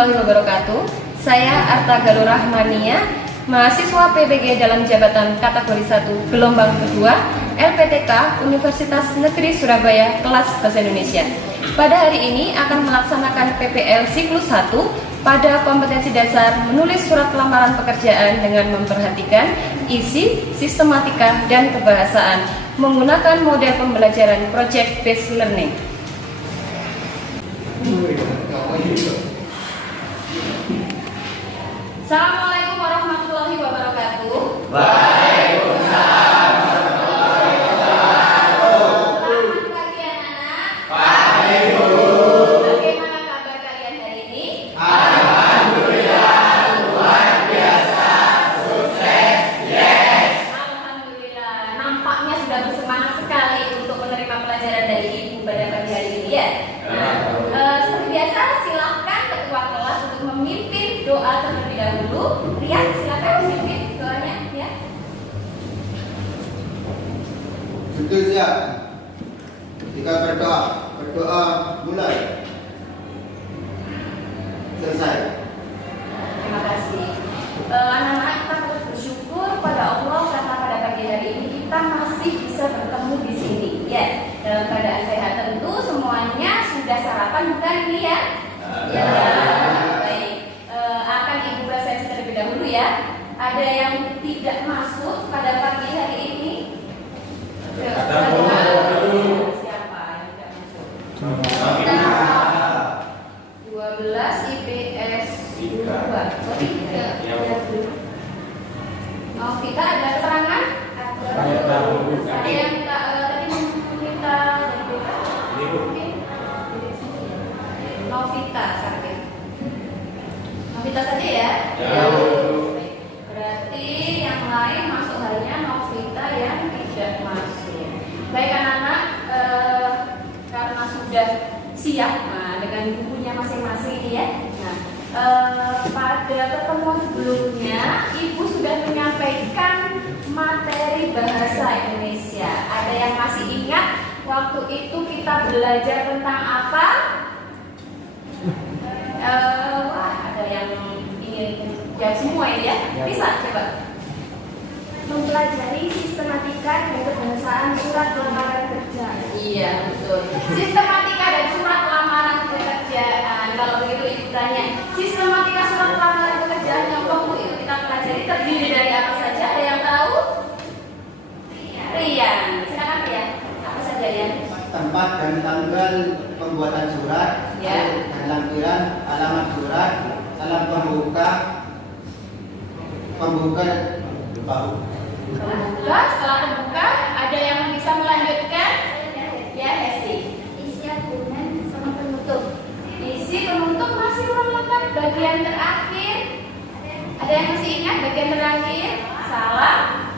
warahmatullahi wabarakatuh. Saya Arta Galur Rahmania, mahasiswa PBG dalam jabatan kategori 1 gelombang kedua LPTK Universitas Negeri Surabaya kelas Bahasa Indonesia. Pada hari ini akan melaksanakan PPL siklus 1 pada kompetensi dasar menulis surat lamaran pekerjaan dengan memperhatikan isi, sistematika, dan kebahasaan menggunakan model pembelajaran project based learning. Assalamualaikum warahmatullahi wabarakatuh. Waalaikumsalam warahmatullahi wabarakatuh. Selamat pagi anak-anak. Pagi Bu. Bagaimana kabar kalian hari ini? Alhamdulillah luar biasa, sukses, yes. Alhamdulillah, nampaknya sudah bersemangat sekali untuk menerima pelajaran dari Ibu pada pagi hari ini ya. Seperti biasa, silakan ketua kelas untuk memimpin doa terlebih dahulu. Rian, silakan memimpin doanya ya. Betul siap. Jika berdoa mulai. Selesai. Terima kasih. Anak-anak, kita harus bersyukur pada Allah karena pada pagi hari ini kita masih bisa bertemu di sini ya. Dalam keadaan sehat tentu semuanya sudah sarapan bukan ini ya? Ya. Baik. Akan Ibu presentasi terlebih dahulu ya. Ada yang tidak masuk pada pagi hari ini? Siapa yang tidak masuk? 12 IPS 2. Oh, 3. Oh, kita ada keterangan? Ada yang tadi meminta mungkin Novita sakit. Novita saja ya? Ya. Baik. Berarti yang lain masuk harinya Novita yang tidak masuk. Baik anak-anak, karena sudah siap dengan bukunya masing-masing ya. Nah, pada pertemuan sebelumnya Ibu sudah menyampaikan materi bahasa Indonesia. Ada yang masih ingat waktu itu kita belajar tentang apa? Wah, ada yang ingin jawab semua ini ya? Bisa coba. Mempelajari sistematika dan kebahasaan surat lamaran kerja. Iya, betul. Sistematika dan surat lamaran pekerjaan. Kalau begitu Ibu tanya, sistematika surat lamaran pekerjaan yang waktu itu kita pelajari terdiri dari apa saja? Ada yang tahu? Rian, silakan Rian. Apa saja Rian? Tempat dan tanggal pembuatan surat, Ya. dan lampiran, alamat surat, salam pembuka, Setelah pembuka, ada yang bisa melanjutkan? Ya, Hesti. Isi argumen sama penutup. Isi penutup masih belum lengkap. Bagian terakhir, ada yang masih ingat bagian terakhir? Salah.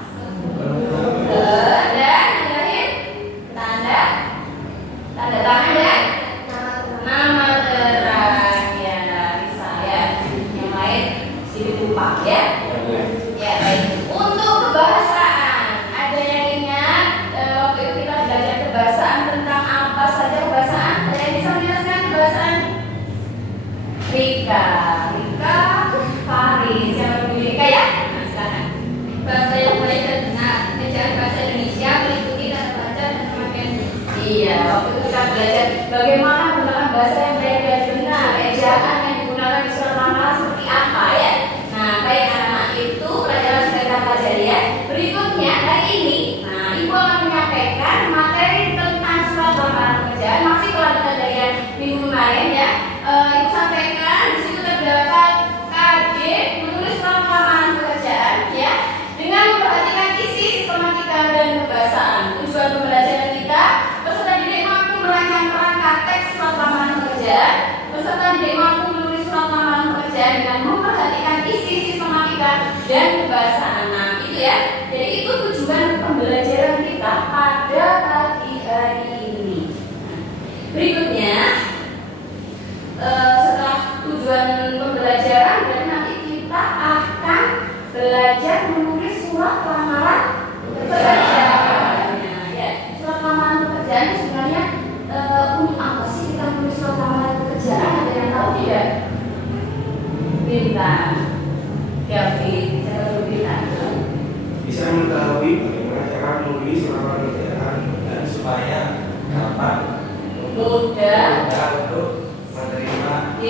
Dan terakhir tanda tangan dan nama terang ya, bisa ya. Yang lain sedikit lupa ya. Ya baik. Untuk kebahasaan, ada yang ingat waktu itu kita belajar kebahasaan tentang apa saja kebahasaan? Ada yang bisa menjelaskan kebahasaan? Rika, Faris, siapa dulu Rika ya? Nah silakan. Bahasa yang mulai terkenal, ejaan bahasa Indonesia meliputi kata baca dan pemakaian. Iya, waktu itu kita belajar bagaimana menggunakan bahasa yang baik dan benar, ejaan yang digunakan di surat lamaran seperti apa ya. Nah, baik anak-anak itu pelajaran sudah kita pelajari ya. Berikutnya hari ini, nah Ibu akan menyampaikan materi tentang surat lamaran pekerjaan masih kelanjutan dari yang minggu kemarin ya. Ibu sampaikan di situ terdapat KD menulis surat lamaran pekerjaan ya dengan memperhatikan isi, sistematika dan kebahasaan. Tujuan pembelajaran kita peserta didik mampu merancang kerangka teks surat lamaran pekerjaan. Peserta didik mampu menulis surat lamaran pekerjaan dengan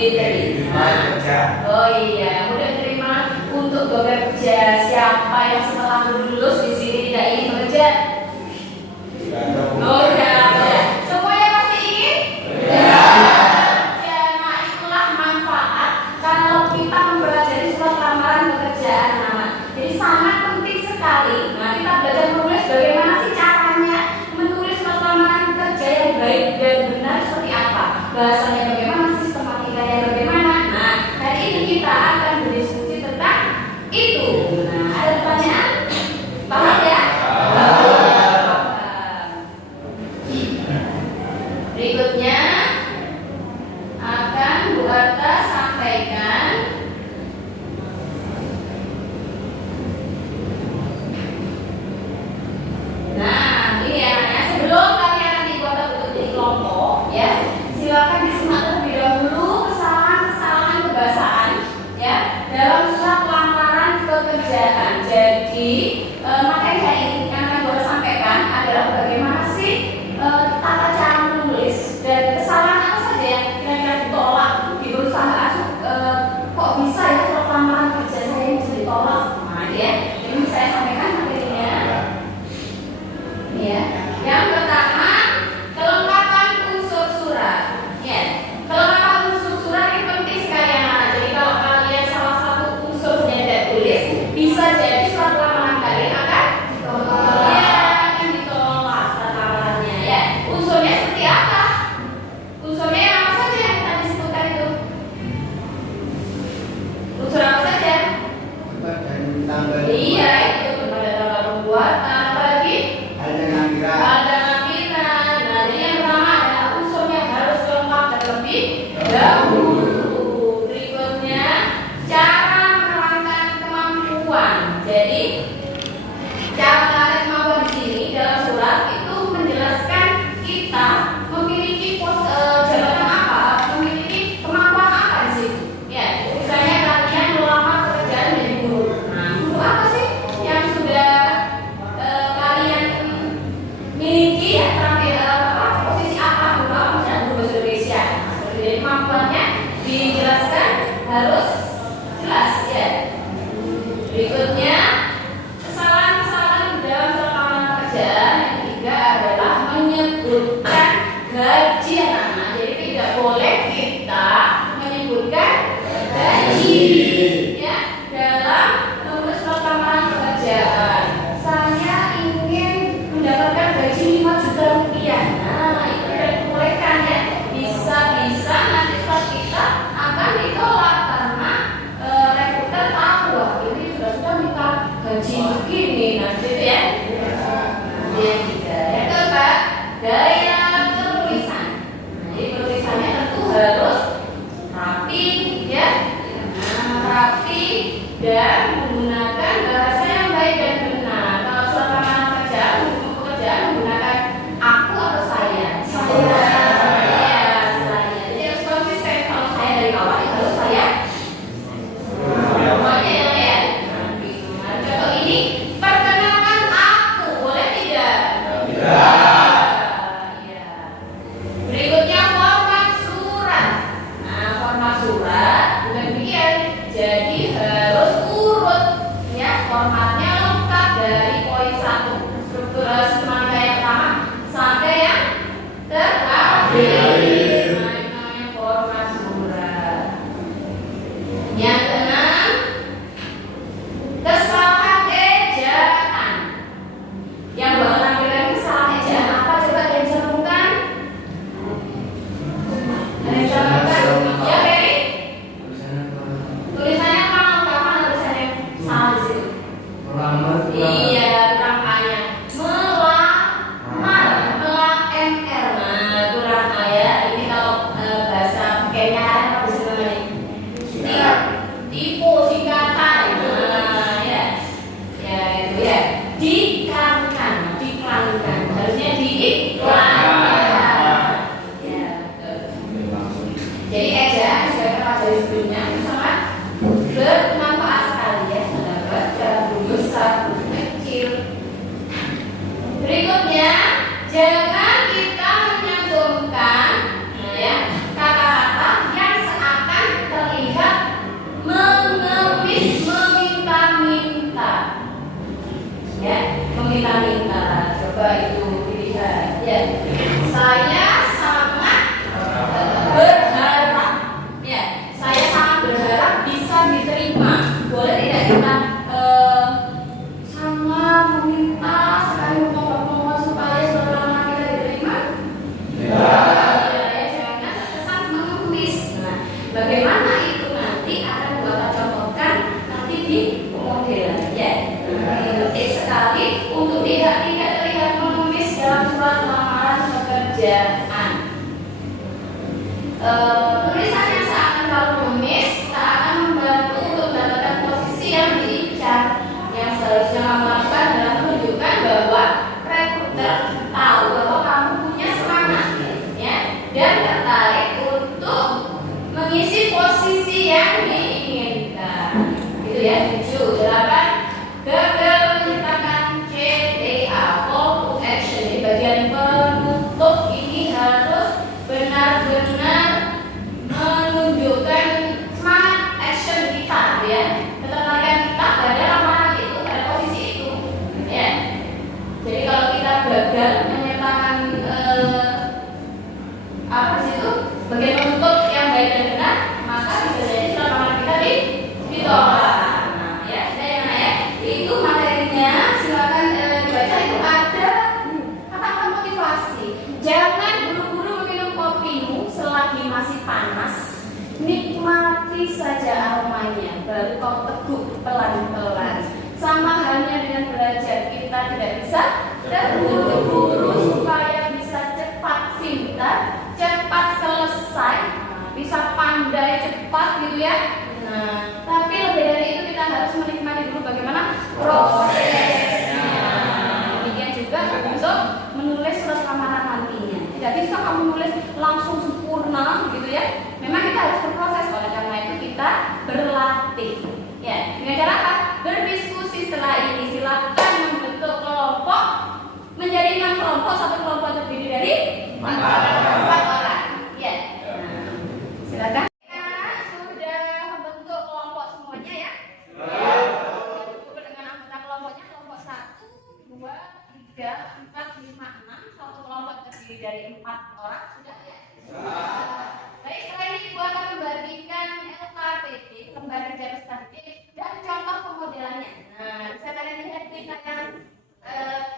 diterima. Oh iya, mudah terima untuk bekerja. Siapa yang setelah lulus di sini tidak ingin bekerja? Oh ya, semuanya pasti ingin? Ya. Nah, itulah manfaat kalau kita mempelajari surat lamaran pekerjaan anak. Jadi sangat penting sekali. Nah, kita belajar menulis bagaimana sih caranya menulis surat lamaran kerja yang baik dan benar seperti apa. Bahasanya bagaimana, sistematikanya bagaimana. Nah, hari ini kita akan berdiskusi tentang itu. Nah, ada pertanyaan? Paham ya? Berikutnya akan Bu Arta sampaikan nah ini ya, sebelum kalian nanti buat bentuk di kelompok ya, silakan disimak terlebih dahulu kesalahan-kesalahan kebahasaan ya dalam surat lamaran pekerjaan. Jadi materi hari ini yang akan gue sampaikan adalah bagaimana sih tata cara menulis dan kesalahan apa saja yang kira-kira ditolak di perusahaan. Kok bisa ya surat lamaran kerja saya bisa ditolak? Nah ya, ini saya sampaikan materinya. Ya, yang pertama kelengkapan unsur surat. Ya, kelengkapan unsur surat ini penting sekali anak. Jadi kalau kalian salah satu unsurnya tidak tulis, bisa jadi surat lamaran kalian akan ditolak surat lamarannya ya. Unsurnya seperti apa? Unsurnya apa saja yang kita disebutkan itu? Unsur apa saja? Tempat dan tanggal. Iya, itu pada tanggal pembuatan. Apalagi Ada nakira. ada nampilan. Nah, jadi yang pertama adalah unsurnya harus lengkap dan lebih dahulu. Berikutnya cara menerangkan kemampuan. Jadi cara menerangkan kemampuan di sini dalam surat itu menjelaskan kita memiliki jabatan apa, memiliki kemampuan apa di situ. Ya, misalnya kalian melamar pekerjaan menjadi guru. Nah, guru apa sih yang sudah kalian miliki ya, posisi apa, guru apa, misalnya guru bahasa Indonesia. Nah, seperti itu. Kemampuannya dijelaskan harus jelas ya. Berikutnya kesalahan-kesalahan dalam surat lamaran pekerjaan yang ketiga adalah menyebutkan gaji anak-anak. Jadi tidak boleh kita menyebutkan gaji ya dalam menulis surat lamaran pekerjaan. Saya ingin mendapatkan gaji 5 juta rupiah. Nah, itu tidak dibolehkan ya. Bisa-bisa nanti surat kita akan ditolak karena bagaimana itu nanti akan Bapak contohkan nanti di pemodelan ya. Penting sekali untuk tidak terlihat menulis dalam surat lamaran pekerjaan. Tulisan yang seakan kalau menulis tak akan membantu untuk mendapatkan posisi yang diincar. Yang seharusnya kamu lakukan adalah menunjukkan bahwa rekruter tahu bahwa kamu punya semangat ya, dan tertarik untuk mengisi posisi yang diinginkan. Gitu ya. 7, 8 gagal menyertakan CTA call to action di bagian penutup ini harus benar-benar menunjukkan semangat action kita ya, ketertarikan kita pada lamaran itu, pada posisi itu ya. Jadi kalau kita gagal menyertakan apa sih itu bagian penutup yang baik dan benar, maka bisa jadi surat lamaran kita ditolak. Nah ya, sudah ya Nak ya, itu materinya silakan dibaca. Itu ada kata-kata motivasi. Jangan buru-buru meminum kopimu selagi masih panas. Nikmati saja aromanya, baru kau teguk pelan-pelan. Sama halnya dengan belajar, kita tidak bisa terburu-buru supaya bisa cepat pintar, cepat selesai, bisa pandai cepat gitu ya. Nah, tapi lebih dari itu kita harus menikmati dulu bagaimana prosesnya. Demikian juga untuk menulis surat lamaran nantinya. Tidak bisa kamu nulis langsung sempurna gitu ya. Memang kita harus berproses, oleh karena itu kita berlatih. Ya, dengan cara apa? Berdiskusi setelah ini. Silakan membentuk kelompok menjadi 6 kelompok, satu kelompok terdiri dari 4 orang. Ya. Nah, silakan. Ya, sudah membentuk kelompok semuanya ya. Cukup dengan anggota kelompoknya, kelompok 1, 2, 3, 4, 5, 6. Satu kelompok terdiri dari 4 orang sudah ya. Baik, setelah ini Ibu akan membagikan LKPD, lembar kerja prestatif, dan contoh pemodelannya. Nah, bisa kalian lihat di saya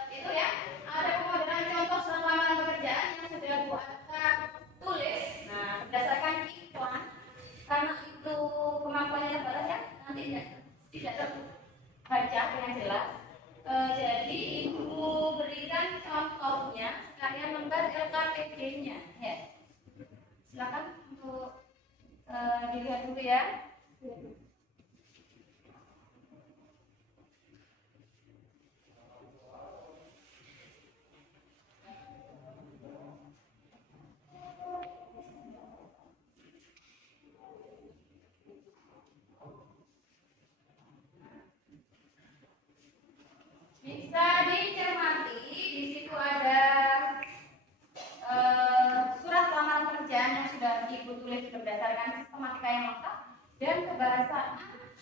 itu ya, ada pemodelan contoh surat lamaran pekerjaan yang sudah Bu Atta tulis. Nah, berdasarkan iklan, karena itu kemampuannya terbatas ya, nanti tidak terbaca dengan jelas. Jadi Ibu berikan contohnya sekalian lembar LKPD-nya ya. Silakan untuk dilihat dulu ya. Bisa dicermati, di situ ada surat lamaran pekerjaan yang sudah Ibu tulis berdasarkan sistematika yang lengkap dan kebahasaan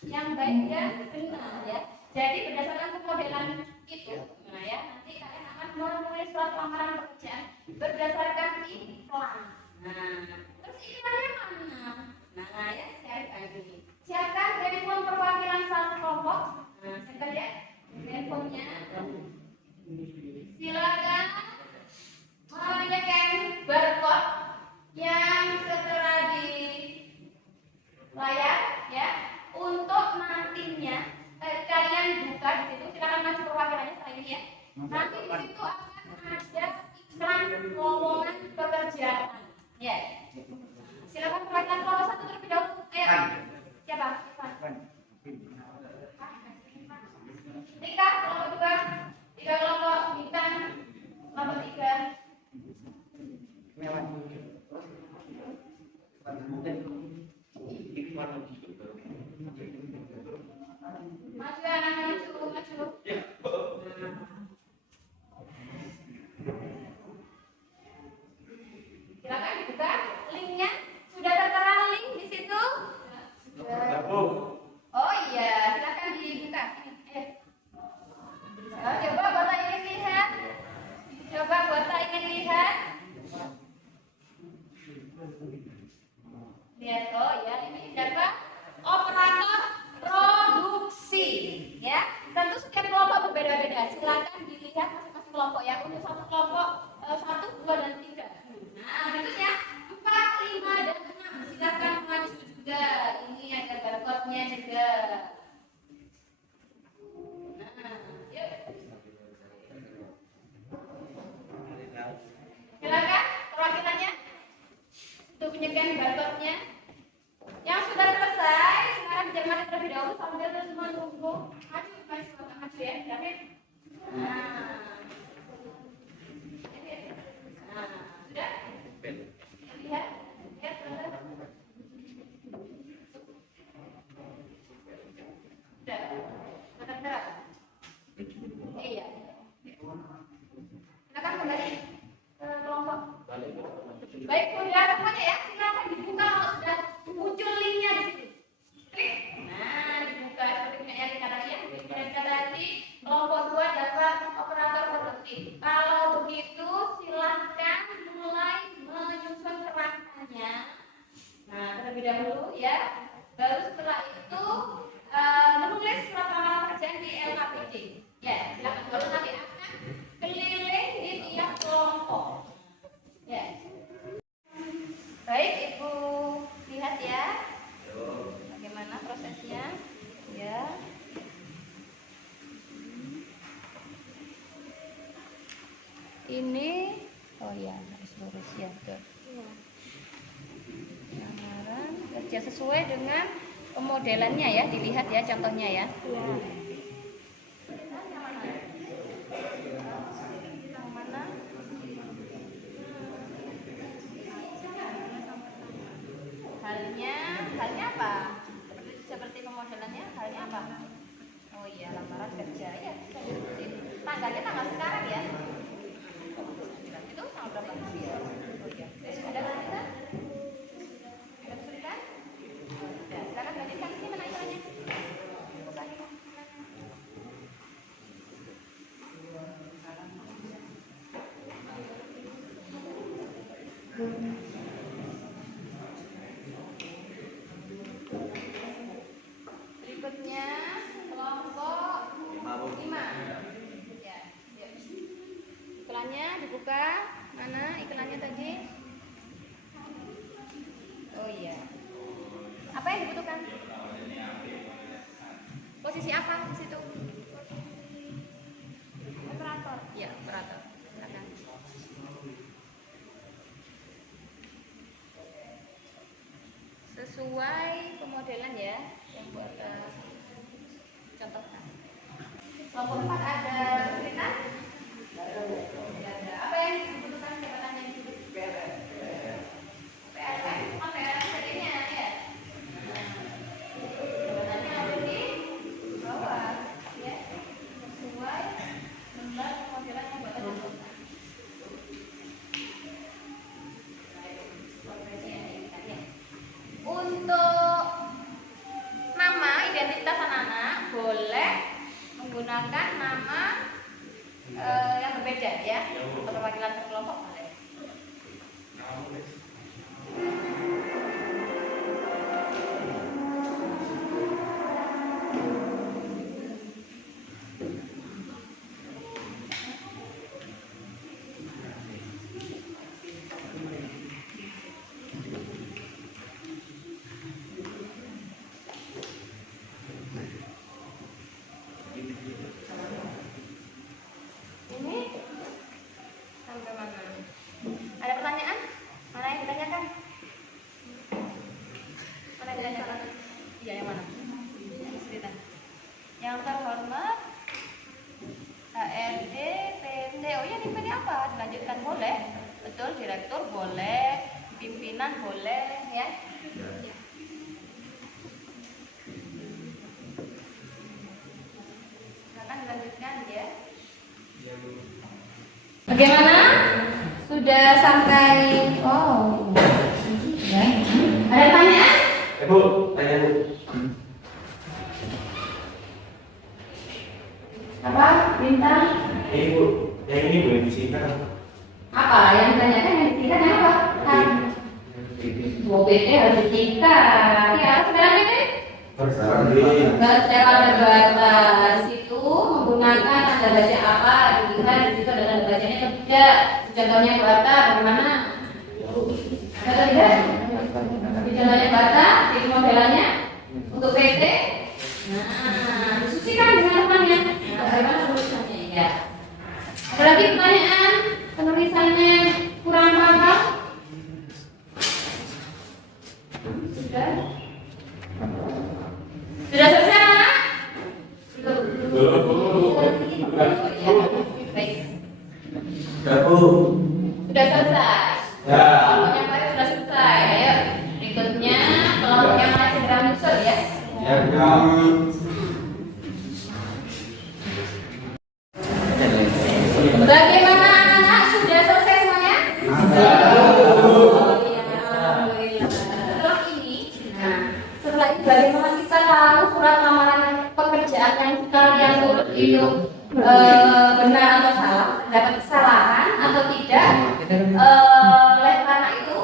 yang baik dan benar ya. Jadi berdasarkan pemodelan itu, nah ya, nanti kalian akan menulis surat lamaran pekerjaan berdasarkan iklan. Nah, terus iklannya mana? Nah ya, siapkan ini. Siapkan handphone perwakilan satu kelompok. Nah, siapkan ya handphonenya. Silakan menycan barcode yang tertera di layar ya. Untuk nantinya kalian buka di situ, silakan maju perwakilannya setelah ini ya. Nanti di situ akan ada iklan lowongan pekerjaan ya. kelompoknya juga. Nah, yuk. Silakan perwakilannya untuk menyekan barcode-nya. Yang sudah selesai, sekarang dicermati terlebih dahulu sambil menunggu. Maju ya, David. Nah, sudah? Lihat, sudah. Sudah. Makan berat. Iya. Silakan kembali ke kelompok. Baik, sudah semuanya ya. Silakan dibuka kalau sudah muncul linknya di situ. Klik. Nah, dibuka seperti yang tadi ya. Kita tadi kelompok 2 dapat operator produksi. Kalau begitu silahkan mulai menyusun kerangkanya. Nah, terlebih dahulu ya. Baru setelah itu menulis surat lamaran pekerjaan di LKPD. Ya, silakan. Baru nanti akan keliling di tiap kelompok. Ya. Baik, Ibu lihat ya. Bagaimana prosesnya? Ya. Ini oh ya, harus lurus ya, betul. Lamaran kerja sesuai dengan pemodelannya ya, dilihat ya contohnya ya. Iya. Yang mana? Halnya apa? Seperti pemodelannya, halnya apa? Oh iya, lamaran kerja ya. Tanggalnya tanggal sekarang ya. Itu tanggal berapa? Oh iya. Ada kesulitan? Ada kesulitan? Ya, silakan lanjutkan. Ini mana istilahnya? Bukan. Berikutnya kelompok 5. Ya, yuk. Iklannya dibuka. Mana iklannya tadi? Oh iya. Apa yang dibutuhkan? Posisi apa di situ? Operator. Ya, operator. Silakan. Sesuai pemodelan ya yang buat contohkan. Kelompok 4 ada kesulitan? Tidak ada. Apa yang dibutuhkan jabatan yang disebut? PLN. Oh, PLN tadinya ya. Jabatannya ada di bawah ya. Sesuai lembar pemodelan yang buat contohkan. Untuk nama identitas anak-anak boleh menggunakan nama yang berbeda ya. Untuk perwakilan per kelompok boleh. Ini sampai mana? Ada pertanyaan? Mana yang ditanyakan? Mana yang ditanyakan? Iya, yang mana? Cerita. Yang terhormat HRD, PT. Oh ya, ini PT apa? Dilanjutkan boleh. Betul, direktur boleh, pimpinan boleh ya. Ya. Silakan dilanjutkan ya. Bagaimana? Sudah sampai ya. Ada pertanyaan? Bu, tanya Bu. Apa? Bintang? Ini Bu, yang ini boleh disingkat apa? Apa? Yang ditanyakan yang disingkat yang apa? PT harus disingkat. Ya, saudara PT? Secara terbatas itu menggunakan tanda baca apa? Dilihat di situ ada tanda bacanya atau tidak. Contohnya bata, bagaimana? Atau tidak? Di contohnya bata, di modelannya Untuk PT, nah, diskusikan dengan temannya. Nah, bagaimana tulisannya ya? Ada lagi pertanyaan? Penulisannya kurang paham? Sudah? Sudah selesai, anak? Baik. Sudah selesai. Ya. Kelompok yang lain sudah selesai. Ayo, berikutnya kelompok yang lain segera menyusul ya. Ya. Bagaimana anak-anak sudah selesai semuanya? Oh, iya, alhamdulillah. Setelah ini bagaimana kita tahu surat lamaran pekerjaan yang kalian tulis itu benar atau salah, dapat kesalahan atau tidak? Oleh karena itu,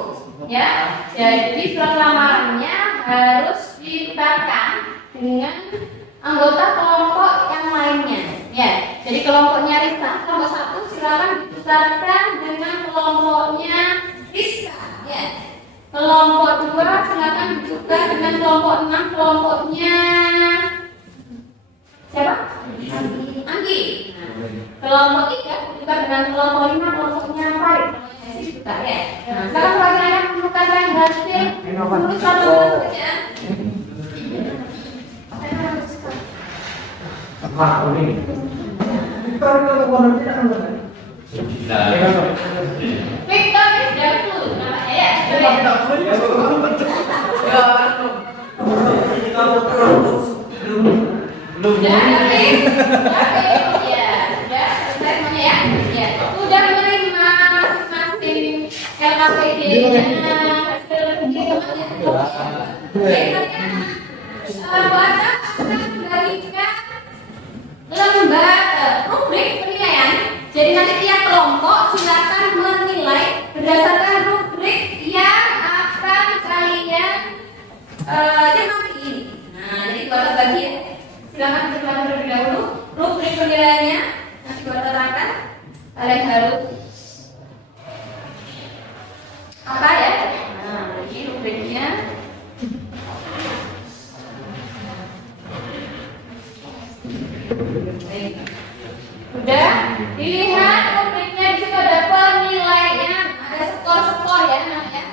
ya, jadi surat lamarannya harus ditukarkan dengan anggota kelompok yang lainnya. Ya, jadi kelompoknya Risa, kelompok 1 silakan ditukarkan dengan kelompoknya Rizka. Ya. Kelompok 2 silakan ditukar dengan kelompok 6, kelompoknya siapa? Anggi. Nah, kelompok 3 ditukar dengan kelompok 5, kelompoknya Farid. Ditukar ya. Nah, sekarang bagaimana menukarkan hasil menulis satu pekerjaan? Victor is Darfur namanya ya. Sudah David? Ya, sudah selesai semuanya ya. Ya, sudah menerima masing-masing LKPD-nya hasil hitungannya. Baca akan memberikan lembar rubrik penilaian. Jadi nanti tiap kelompok silakan menilai berdasarkan rubrik yang akan kalian cermati ini. Nah, jadi kita bagi ya. Silakan dicermati terlebih dahulu rubrik penilaiannya. Nanti kita terangkan. Kalian harus apa ya? Nah, ini rubriknya. Sudah dilihat rubriknya, di situ ada penilaian, ada skor-skor ya namanya.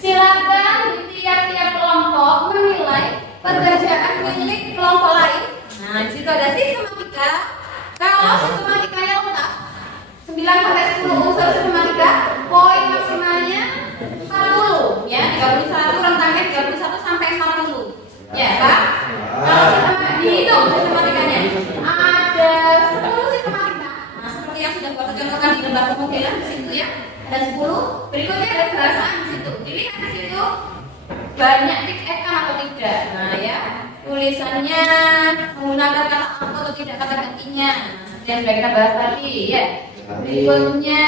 Silakan di tiap-tiap kelompok menilai pekerjaan milik kelompok lain. Nah, di situ ada sistematika. Kalau sistematikanya lengkap 9 sampai 10 unsur sistematika, poin maksimalnya 40 ya, 31 rentangnya 31 sampai 40. Ya, Pak. Kalau sistematika dihitung sistematikanya ada 10 sistematika. Nah, seperti yang sudah Bapak contohkan di lembar pemungkiran di situ ya. Ada 10. Berikutnya ada bahasaan di situ. Dilihat di situ banyak tik ekam atau tidak. Nah, ya. Tulisannya menggunakan kata apa atau tidak kata gantinya. Nah, seperti yang sudah kita bahas tadi ya. Berikutnya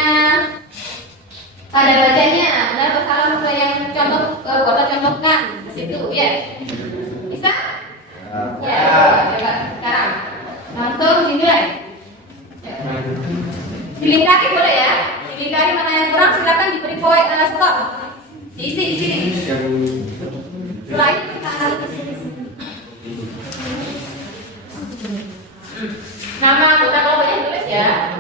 pada bacanya benar atau salah sesuai yang contoh Bapak contohkan di situ ya. Bisa? Ya, coba sekarang langsung dimulai. Dilingkari boleh ya. Dilingkari mana yang kurang silakan diberi poin skor. Diisi di sini. Setelah itu kita akan nama anggota kelompoknya tulis ya.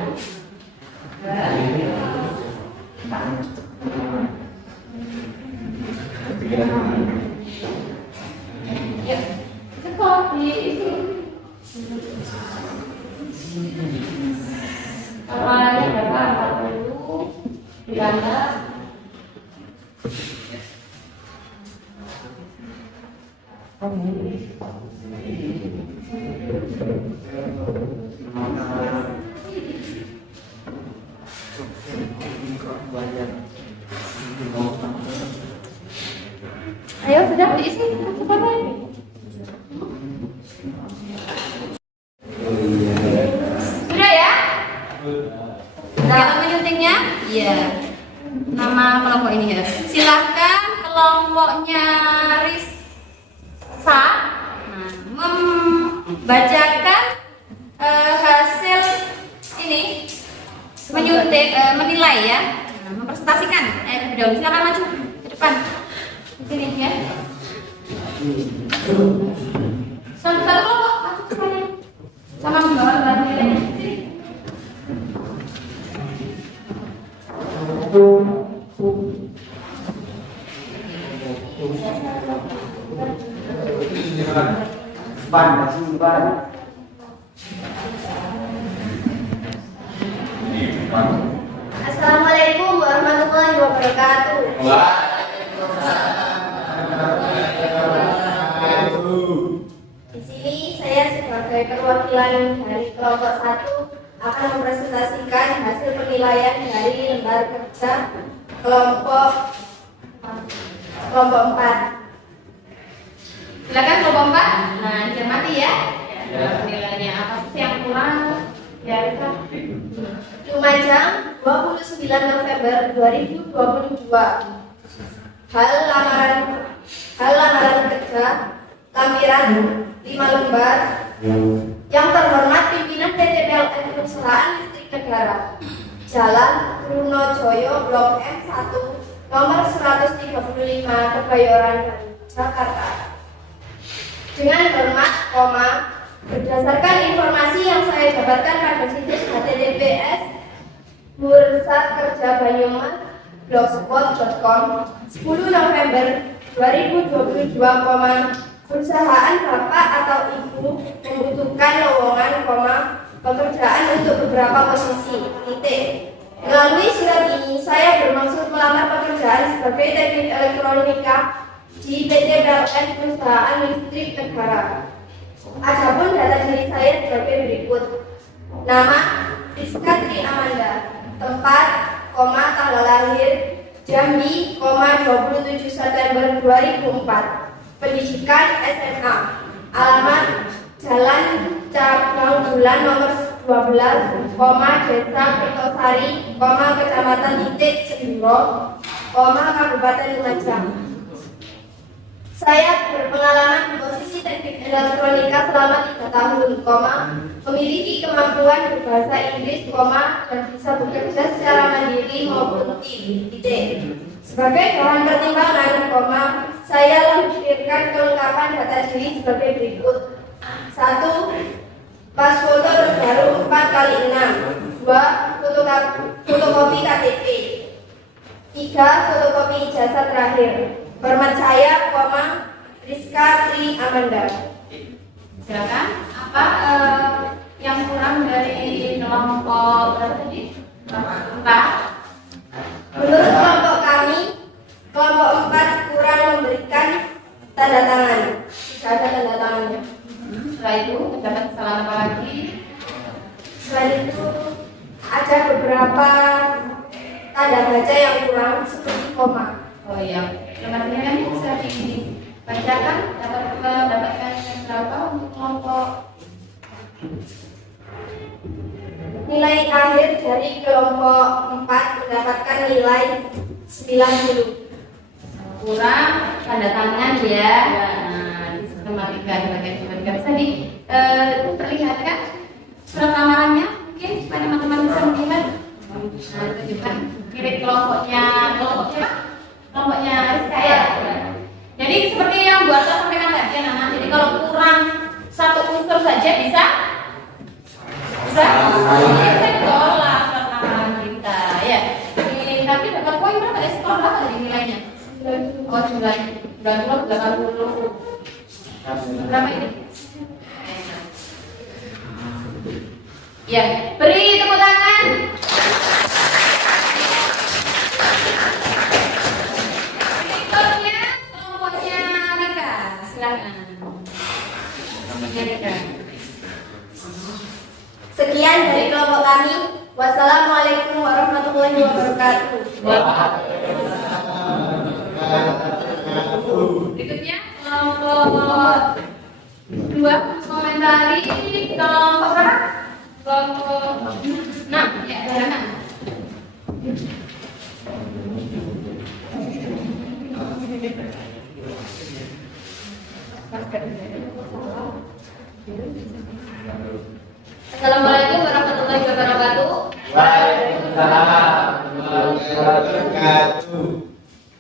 Ya, skor diisi. Awalnya berapa? 40 ditambah ayo sudah diisi cepatnya. Sudah ya? Kita menyuntingnya? Iya. Nama kelompok ini ya. Silahkan kelompoknya Risa membacakan hasil ini menyuntik menilai ya. Mempresentasikan. Ayo lebih dahulu silakan maju ke depan. Di sini ya. Satu kelompok, masuk semuanya. Sama membawa bahan nilainya sendiri. Assalamualaikum warahmatullahi wabarakatuh. Di sini saya sebagai perwakilan dari kelompok 1 akan mempresentasikan hasil penilaian dari lembar kerja kelompok 4. Silakan kelompok 4. Nah, cermati ya. Nilainya apa sih yang kurang? Ya, Risa. Lumajang 29 November 2022. Hal lamaran kerja lampiran 5 lembar. Yang terhormat pimpinan PT PLN Perusahaan Listrik Negara, Jalan Trunojoyo Blok M1 nomor 135 Kebayoran, Jakarta. Dengan hormat, berdasarkan informasi yang saya dapatkan pada situs https bursatkerjabanyumas.blogspot.com 10 November 2022, perusahaan bapak atau ibu membutuhkan lowongan, pekerjaan untuk beberapa posisi. Melalui surat ini saya bermaksud melamar pekerjaan sebagai teknik elektronika di PT PLN Perusahaan Listrik Negara. Adapun data diri saya sebagai berikut: nama Rizka Tri Amanda, tempat, tanggal lahir Jambi, 27 September 2004, pendidikan SMA, alamat Jalan Cabang Bulan nomor 12, Desa Kertosari, Kecamatan Senduro, Kabupaten Lumajang. Saya berpengalaman di posisi teknik elektronika selama 3 tahun, memiliki kemampuan berbahasa Inggris, dan bisa bekerja secara mandiri maupun tim. Sebagai bahan pertimbangan, saya lampirkan kelengkapan data diri sebagai berikut: 1. Pas foto terbaru 4x6. 2. Fotokopi KTP. 3. Fotokopi ijazah terakhir. Hormat saya, Rizka Tri Amanda. Silakan. Apa yang kurang dari kelompok berapa tadi? 4. Menurut kelompok kami, kelompok 4 kurang memberikan tanda tangan. Tidak ada tanda tangannya. Setelah itu terdapat kesalahan apa lagi? Selain itu, ada beberapa tanda baca yang kurang seperti koma. Oh iya, lembarnya kan bisa dibacakan, mendapatkan berapa untuk kelompok? Nilai akhir dari kelompok 4 mendapatkan nilai 90. Kurang tanda tangan ya. Nah, di sistematika bisa diperlihatkan surat lamarannya mungkin supaya teman-teman bisa melihat. Nah, tunjukkan mirip kelompoknya Rizka ya. Jadi seperti yang Bu Arta sampaikan tadi ya, Nana. Jadi kalau kurang satu unsur saja bisa ditolak surat lamaran kita ya. Tapi dapat poin berapa ya? Skor berapa tadi nilainya? Oh, 90, 80. Berapa ini? Ya, beri tepuk tangan. Berikutnya kelompoknya Rika, silakan. Rika. Sekian dari kelompok kami. Wassalamualaikum warahmatullahi wabarakatuh. Berikutnya kelompok 2 komentari kelompok berapa? Kelompok 6 ya, silakan. Assalamualaikum warahmatullahi wabarakatuh. Waalaikumsalam warahmatullahi wabarakatuh.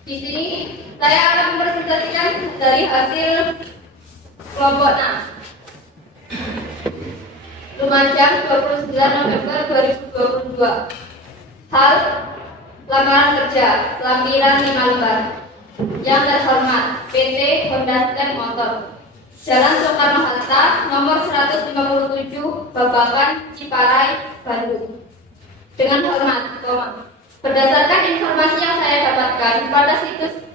Di sini saya akan mempresentasikan dari hasil kelompok 6. Lumajang 29 November 2022. Hal lamaran kerja, lampiran 5 lembar. Yang terhormat, PT Honda Step Motor, Jalan Soekarno-Hatta, nomor 157, Babakan, Ciparai, Bandung. Dengan hormat, berdasarkan informasi yang saya dapatkan pada situs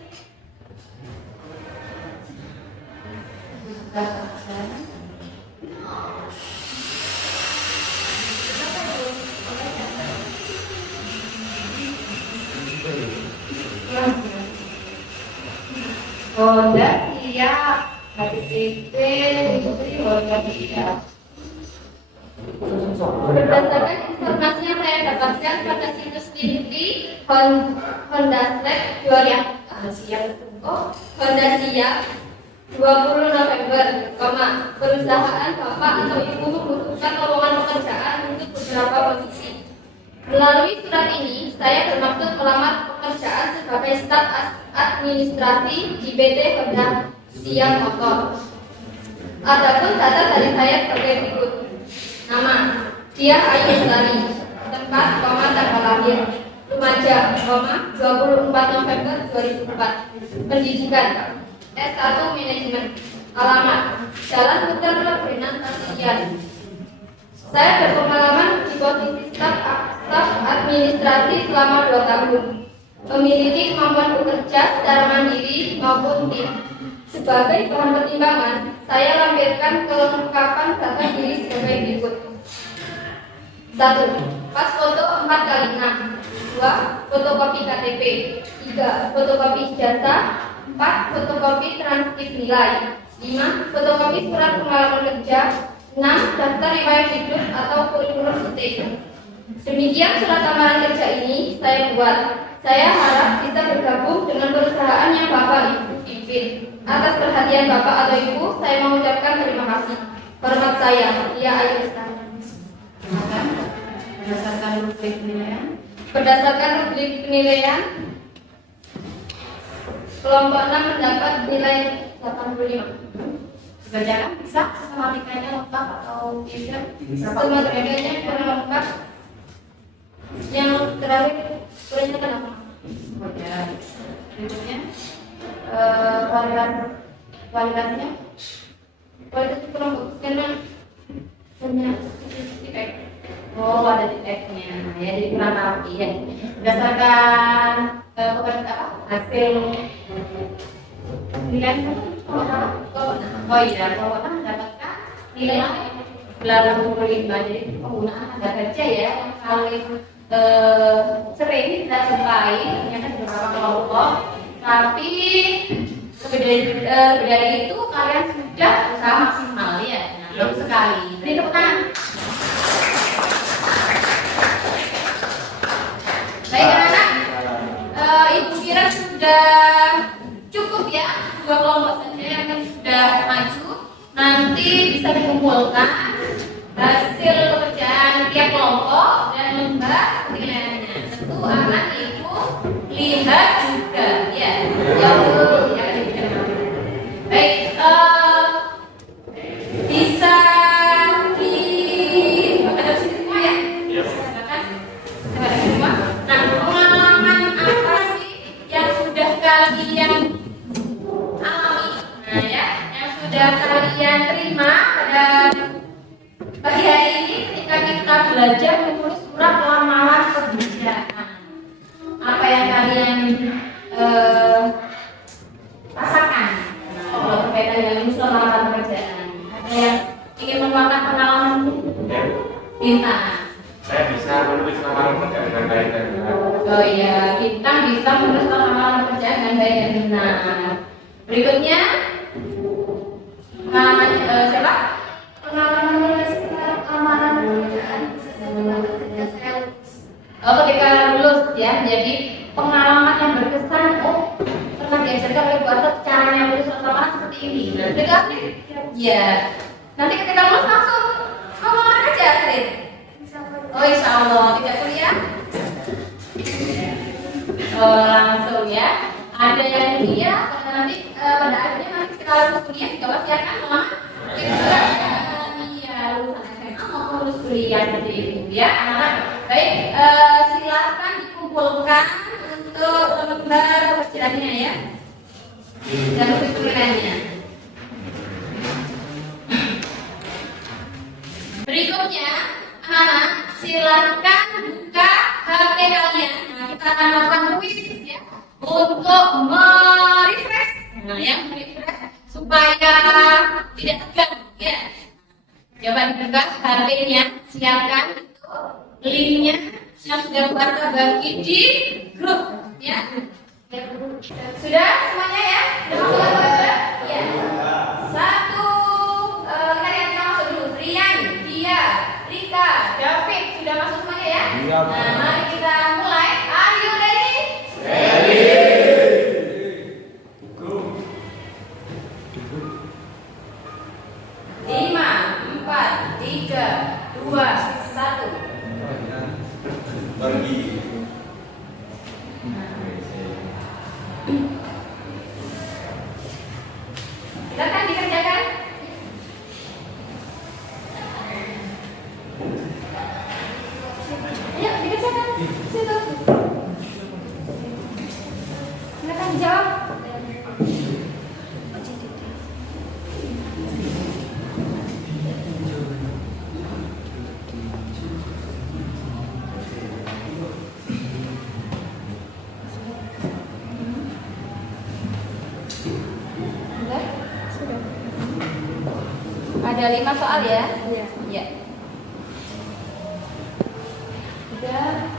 Honda siap, KTP, Honda siap. Berdasarkan informasi yang saya dapatkan pada situs Linkly Honda Step 20 Honda siap 20 November, perusahaan bapak atau ibu membutuhkan lowongan pekerjaan untuk beberapa posisi. Melalui surat ini, saya bermaksud melamar pekerjaan sebagai staf administrasi di PT Honda Siap Motor. Adapun data dari saya sebagai berikut. Nama, Dia Ayu Lestari. Tempat, tanggal lahir, Lumajang, 24 November 2004. Pendidikan, S1 Manajemen. Alamat, Jalan Putar Lebenan, Tasik. Saya berpengalaman di posisi staf administrasi selama 2 tahun. Memiliki kemampuan bekerja secara mandiri maupun tim. Sebagai bahan pertimbangan, saya lampirkan kelengkapan data diri sebagai berikut. 1. Pas foto 4x6. 2. Fotokopi KTP. 3. Fotokopi ijazah. 4. Fotokopi transkrip nilai. 5. Fotokopi surat pengalaman kerja. 6. Daftar riwayat hidup atau kurikulum vitae. Demikian surat lamaran kerja ini saya buat. Saya harap bisa bergabung dengan perusahaan yang Bapak Ibu pimpin. Atas perhatian Bapak atau Ibu, saya mengucapkan terima kasih. Hormat saya, Dia Ayu Lestari. Berdasarkan rubrik penilaian. Berdasarkan rubrik penilaian, kelompok 6 mendapat nilai 85. Bacakan bisa matematikanya lengkap atau tidak? Matematikanya kurang lengkap. Yang terakhir kurangnya kenapa? Ya. Berikutnya Kualitasnya kurang bagus karena banyak titik. oh ada titiknya, ya jadi kurang rapi ya. Berdasarkan hasil nilai oh iya, kalau mendapatkan nilai 85, jadi penggunaan tanda kerja ya yang paling sering kita jumpai ternyata di beberapa kelompok, tapi lebih dari itu kalian sudah berusaha maksimal ya. Nah, bagus sekali. Beri tepuk tangan. Baik anak-anak, Ibu kira sudah cukup ya 2 kelompok saja yang sudah maju. Nanti bisa dikumpulkan hasil pekerjaan tiap kelompok dan lembar penilaiannya. Tentu akan Ibu lihat juga ya. Baik, bisa di ada sini semua ya? Silakan. Ada semua. Nah, pengalaman apa sih yang sudah kalian alami? Nah ya, yang sudah kalian terima pada pagi hari ini ketika kita belajar menulis surat lamaran pekerjaan. Apa yang kalian rasakan kalau berkaitan dengan menulis lamaran pekerjaan? Ada yang ingin meluangkan pengalaman? Bintang. Saya bisa menulis lamaran pekerjaan dengan baik dan benar. Oh iya, Bintang bisa menulis lamaran pekerjaan dengan baik dan benar. Berikutnya pengalaman siapa? Pengalaman menulis lamaran pekerjaan bisa saya kembangkan ketika saya lulus. Oh, ketika lulus ya, jadi pengalaman yang berkesan. Oh, pernah diajarkan oleh Bu Arta caranya menulis surat lamaran seperti ini. Betul Astrid? Iya. Nanti ketika lulus langsung ngomong aja Astrid. Oh, insya Allah tidak kuliah. Oh, langsung ya. ada yang dia karena nanti pada akhirnya nanti setelah lulus kuliah juga pasti akan melamar iya lulusan SMA maupun lulus kuliah seperti itu ya anak-anak. Baik, silakan dikumpulkan untuk lembar pekerjaannya ya dan tulisannya. Berikutnya, anak-anak silakan buka HP kalian. Nah, kita akan melakukan quiz ya untuk merefresh, merefresh supaya tidak tegang ya. Coba dibuka HP-nya, siapkan linknya yang sudah Warta bagi di grup ya. Sudah semuanya ya? Sudah masuk ke ya. Satu, kita lihat yang masuk dulu. Rian, Dia, Rika, David sudah masuk semuanya ya? Nah, mari kita mulai. Are you ready? Ready. Lima, empat, tiga, dua, satu. Bagi. Silakan dikerjakan. Ayo dikerjakan. Situ. Silakan dijawab. Ada 5 soal ya? Iya. Ya. Udah.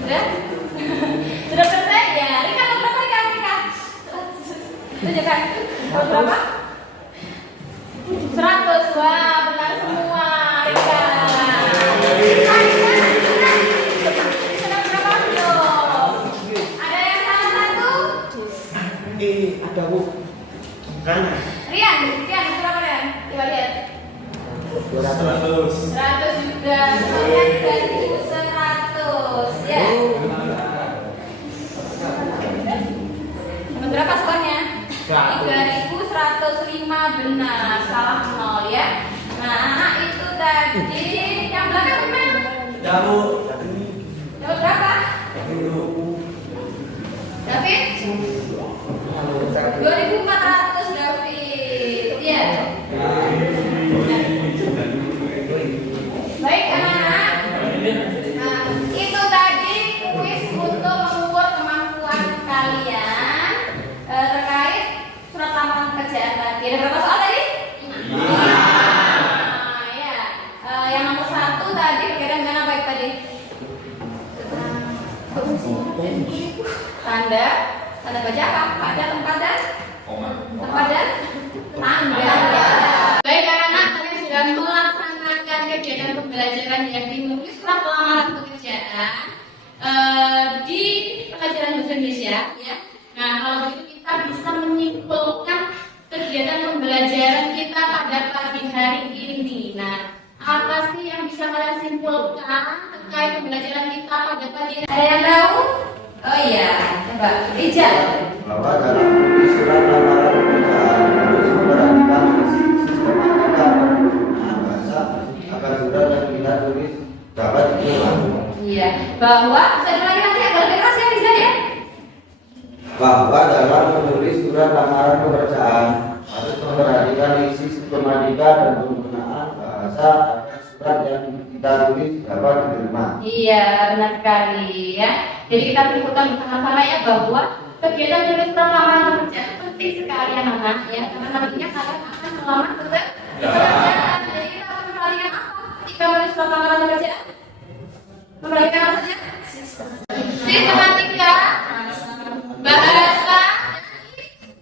Sudah? Sudah selesai ya? Rika, berapa Rika? Tunjukkan. Berapa? 100. Wah, benar semua Rika. Sudah berapa belum? Ada yang salah satu? Ada Bu. Kan? Rian, berapa Rian? Coba lihat. 200. 100 juga. Semuanya 3.100 ya. Berapa skornya? 3.105 benar, salah 0 ya. Nah, itu tadi yang belakang gimana? Bu. Jawab berapa? David? 2.400 David. Ya. Baik anak-anak. Nah, itu tadi kuis untuk mengukur kemampuan kalian terkait surat lamaran pekerjaan tadi. Ada berapa soal tadi? Ya. Yang nomor 1 tadi berkaitan dengan apa tadi? Tanda baca apa? Pada tempat dan tanda. Baik anak-anak, kalian sudah melaksanakan kegiatan pembelajaran yang dimulai surat lamaran pekerjaan di pelajaran bahasa Indonesia ya. Nah, kalau begitu kita bisa menyimpulkan kegiatan pembelajaran kita pada pagi hari ini. Nah, apa sih yang bisa kalian simpulkan terkait pembelajaran kita pada pagi hari? Ada yang tahu? Oh iya, coba Rijal. Bahwa dalam surat lamaran pekerjaan harus memperhatikan sistematika dan bahasa agar surat yang kita tulis dapat diterima. Iya, bahwa bisa diulangi lagi agak lebih keras ya Rijal ya. Bahwa dalam menulis surat lamaran pekerjaan harus memperhatikan isi sistematika dan penggunaan bahasa agar surat yang kita tulis dapat diterima. Iya, benar sekali ya. Jadi kita simpulkan bersama-sama ya bahwa kegiatan tulis surat lamaran pekerjaan penting sekali anak-anak ya, karena nantinya kalian akan melamar pekerjaan. Jadi kita akan memperhatikan apa ketika menulis surat lamaran pekerjaan? Memperhatikan apa saja? Sistematika, bahasa,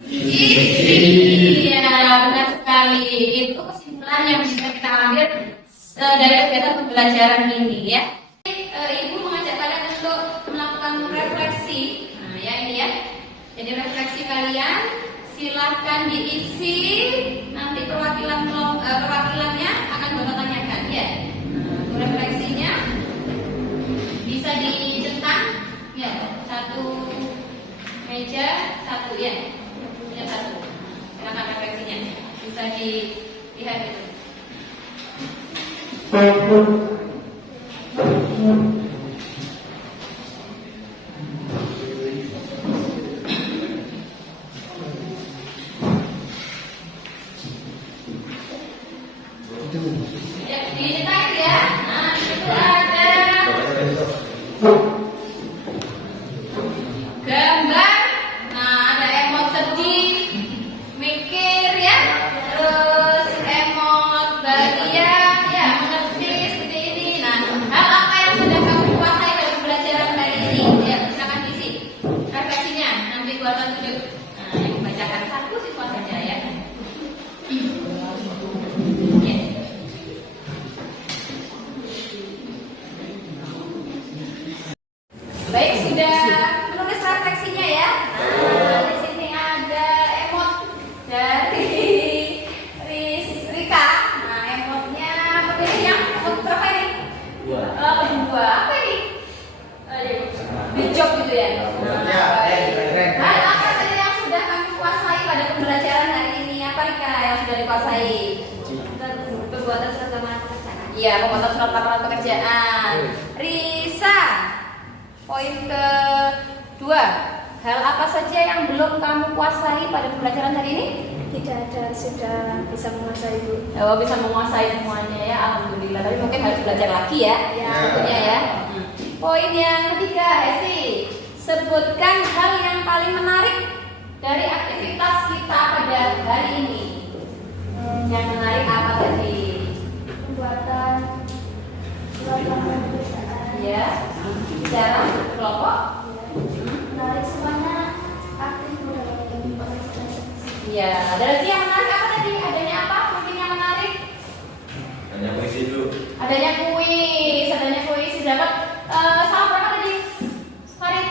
isi. Iya, benar sekali. Itu kesimpulan yang bisa kita ambil dari kegiatan pembelajaran ini ya. Ibu mengajak kalian untuk melakukan refleksi. Nah, ya ini ya. Jadi refleksi kalian silahkan diisi. Nanti perwakilannya akan Bapak tanyakan ya. Nah, refleksinya bisa dicetak ya. Satu meja, satu ya. Ya satu. Silakan refleksinya. Bisa dilihat itu. Ya, diceritain ya. Nah, itu ada gambar. Nah, ada emot sedih, mikir ya. Terus emot bahagia, ya mengerti seperti ini. Nah, hal apa yang sudah kamu kuasai dalam pembelajaran hari ini? Ya, silakan diisi refleksinya. Nanti buatan tunjuk. Nah, yang dibacakan satu siswa saja ya. Baik, sudah menulis refleksinya ya. Nah, di sini ada emot dari Rika. Nah, emotnya memilih yang emot berapa ini? Dua. Apa ini? Bijok gitu ya. Hal apa saja yang sudah kami kuasai pada pembelajaran hari ini? Apa Rika yang sudah dikuasai? Pembuatan surat lamaran pekerjaan. Iya, pembuatan surat lamaran pekerjaan. Risa. Poin kedua, hal apa saja yang belum kamu kuasai pada pembelajaran hari ini? Tidak ada, sudah bisa menguasai Bu. Oh, bisa menguasai semuanya ya, alhamdulillah. Tapi mungkin harus belajar lagi ya, tentunya ya. Poin yang ketiga, Esti, sebutkan hal yang paling menarik dari aktivitas kita pada hari ini. Yang menarik apa tadi? Pembuatan surat lamaran pekerjaan. Ya, bicara kelompok. Menarik semuanya aktif dalam pengetahuan. Iya, ada lagi yang menarik apa tadi? Adanya apa? Mungkin yang menarik? Hanya puisi dulu. Adanya kuis. Dapat salah berapa tadi? Farid?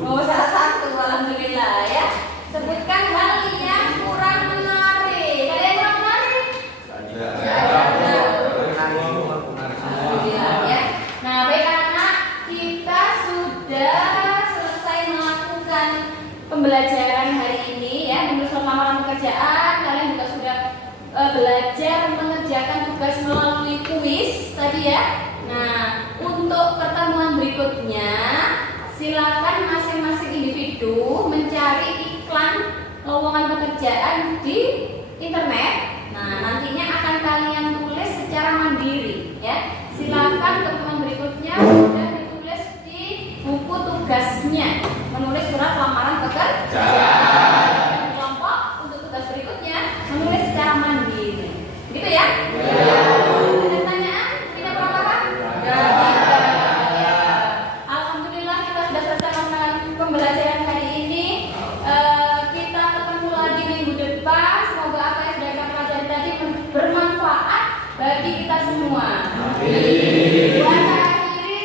Oh, salah satu. Alhamdulillah ya. Sebutkan hal yang kurang menarik. Ada yang kurang menarik? Alhamdulillah ya. Nah, baik anak, kita sudah selesai melakukan pembelajaran hari ini ya, menulis lamaran pekerjaan. Kalian juga sudah belajar mengerjakan tugas melalui kuis tadi ya. Nah, untuk pertemuan berikutnya silakan masing-masing individu mencari iklan lowongan pekerjaan di internet. Nah, nantinya akan kalian tulis secara mandiri ya. Silakan pertemuan berikutnya sudah ditulis di buku tugasnya, menulis surat lamaran pekerjaan. Kelompok untuk tugas berikutnya menulis secara mandiri. Gitu ya? Ada pertanyaan? Punya apa-apa? Alhamdulillah kita sudah selesai melakukan pembelajaran hari ini. Kita ketemu lagi minggu depan. Semoga apa yang sudah kita pelajari tadi bermanfaat bagi kita semua. Amin.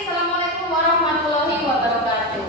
Assalamualaikum warahmatullahi wabarakatuh.